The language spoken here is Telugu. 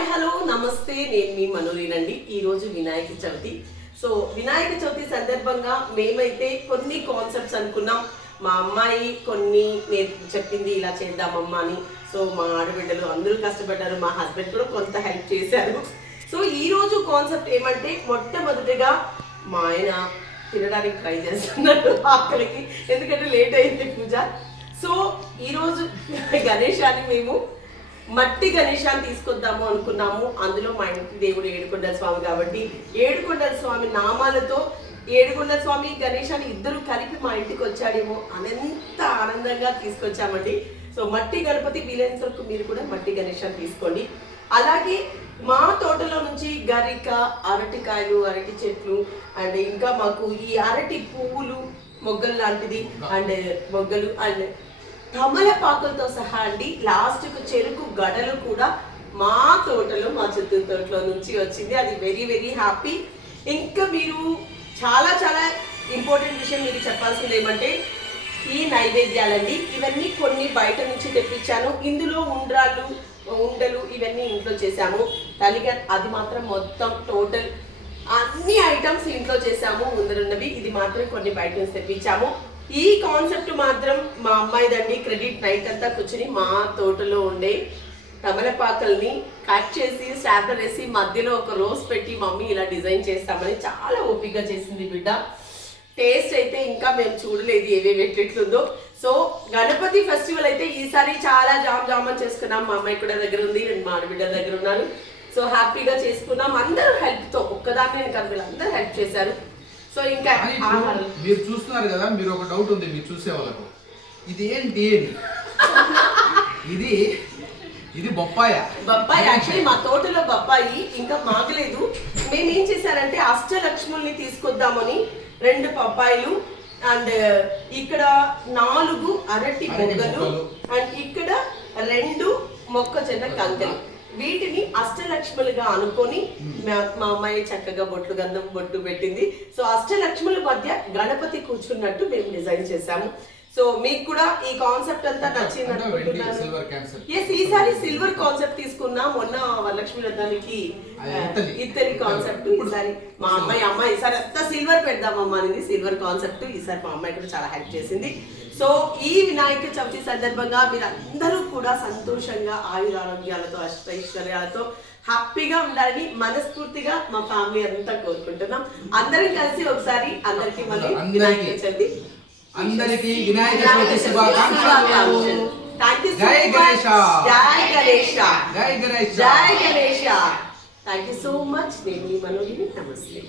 హాయ్ హలో నమస్తే. నేను మీ మనోరీనండి ఈరోజు వినాయక చవితి. సో వినాయక చవితి సందర్భంగా మేమైతే కొన్ని కాన్సెప్ట్స్ అనుకున్నాం. మా అమ్మాయి కొన్ని నేను చెప్పింది ఇలా చేద్దామమ్మా అని. సో మా ఆడబిడ్డలు అందరూ కష్టపడ్డారు. మా హస్బెండ్ కూడా కొంత హెల్ప్ చేశారు. సో ఈ రోజు కాన్సెప్ట్ ఏమంటే మొట్టమొదటిగా మా ఆయన తినడానికి ట్రై చేస్తున్నాడు ఆకలికి. ఎందుకంటే లేట్ అయింది పూజ. సో ఈరోజు గణేశాన్ని మేము మట్టి గణేశాన్ని తీసుకొద్దాము అనుకున్నాము. అందులో మా ఇంటి దేవుడు ఏడుకొండల స్వామి కాబట్టి ఏడుకొండల స్వామి నామాలతో ఏడుకొండల స్వామి గణేశాన్ని ఇద్దరు కలిపి మా ఇంటికి వచ్చాడేమో అనంత ఆనందంగా తీసుకొచ్చామండి. సో మట్టి గణపతి వీలైనంత వరకు మీరు కూడా మట్టి గణేశాన్ని తీసుకోండి. అలాగే మా తోటలో నుంచి గరిక అరటికాయలు అరటి చెట్లు అండ్ ఇంకా మాకు ఈ అరటి పువ్వులు మొగ్గలు లాంటిది అండ్ మొగ్గలు అండ్ తమలపాకులతో సహా అండి లాస్ట్కు చెరుకు గడలు కూడా మా తోటలో మా చిత్తూరు తోటలో నుంచి వచ్చింది. అది వెరీ వెరీ హ్యాపీ ఇంకా మీరు చాలా చాలా ఇంపార్టెంట్ విషయం మీకు చెప్పాల్సింది ఏమంటే ఈ నైవేద్యాలండి ఇవన్నీ కొన్ని బయట నుంచి తెప్పించాను. ఇందులో ఉండ్రాళ్ళు ఉండలు ఇవన్నీ ఇంట్లో చేశాము. తల్లిగా అది మాత్రం మొత్తం టోటల్ అన్ని ఐటమ్స్ ఇంట్లో చేశాము. ముందరున్నవి ఇది మాత్రం కొన్ని బయట నుంచి తెప్పించాము. ఈ కాన్సెప్ట్ మాత్రం మా అమ్మాయిదండి క్రెడిట్ నైట్ అంతా కూర్చుని మా తోటలో ఉండే తమలపాకల్ని కట్ చేసి స్టాపర్ వేసి మధ్యలో ఒక రోజ్ పెట్టి మమ్మీ ఇలా డిజైన్ చేస్తామని చాలా ఓపికగా చేసింది బిడ్డ. టేస్ట్ అయితే ఇంకా మేము చూడలేదు ఏవేవి ఎట్లెట్లుందో. సో గణపతి ఫెస్టివల్ అయితే ఈసారి చాలా జామ్ జామన్ చేసుకున్నాం. మా అమ్మాయి కూడా దగ్గర ఉంది నేను మా ఆడబిడ్డ దగ్గర ఉన్నాను. సో హ్యాపీగా చేసుకున్నాం. అందరూ హెల్ప్తో ఒక్కదాన్ని నేను అందరూ హెల్ప్ చేశారు. సో ఇంకా మీరు చూస్తున్నారు కదా మీరు ఒక డౌట్ ఉంది మీరు చూసే వాళ్ళకు. ఇది ఏంటి ఇది ఇది బొప్పాయ. బొప్పాయి యాక్చువల్లీ మా తోటలో బొప్పాయి ఇంకా మాగలేదు. మేము ఏం చేశారంటే అష్టలక్ష్ముల్ని తీసుకొద్దామని రెండు పప్పాయిలు అండ్ ఇక్కడ నాలుగు అరటి మొగ్గలు. అండ్ ఇక్కడ రెండు మొక్కజొన్న కంకెలు వీటిని అష్టలక్ష్ములుగా అనుకొని మా- మా అమ్మాయి చక్కగా బొట్లు గంధం బొట్టు పెట్టింది. సో అష్టలక్ష్ముల మధ్య గణపతి కూర్చున్నట్టు మేము డిజైన్ చేశాము. సో మీకు కూడా ఈ కాన్సెప్ట్ అంతా నచ్చింది అనుకుంటున్నాను. ఎస్ ఈసారి సిల్వర్ కాన్సెప్ట్ తీసుకున్నా మొన్న వరలక్ష్మి రథానికి ఇత్తడి. కాన్సెప్ట్ ఈసారి మా అమ్మాయి అమ్మాయి ఈసారి అంత సిల్వర్ పెడదామమ్మా అనేది సిల్వర్ కాన్సెప్ట్ ఈసారి మా అమ్మాయి కూడా చాలా హెల్ప్ చేసింది. సో ఈ వినాయక చవితి సందర్భంగా మీరు అందరూ కూడా సంతోషంగా ఆయుర ఆరోగ్యాలతో అష్టైశ్వర్యాలతో హ్యాపీగా ఉండాలని మనస్ఫూర్తిగా మా ఫ్యామిలీ అంతా కోరుకుంటున్నాం. అందరం కలిసి ఒకసారి అందరికి మళ్ళీ. వినాయక చవితి. అందరికీ వినాయక చవితి శుభాకాంక్షలు. థ్యాంక్ యూ జై గణేశ. జై గణేష. జై గణేష్. జై Ganesha. Thank you so much నేను మీ మనోడిని నమస్తే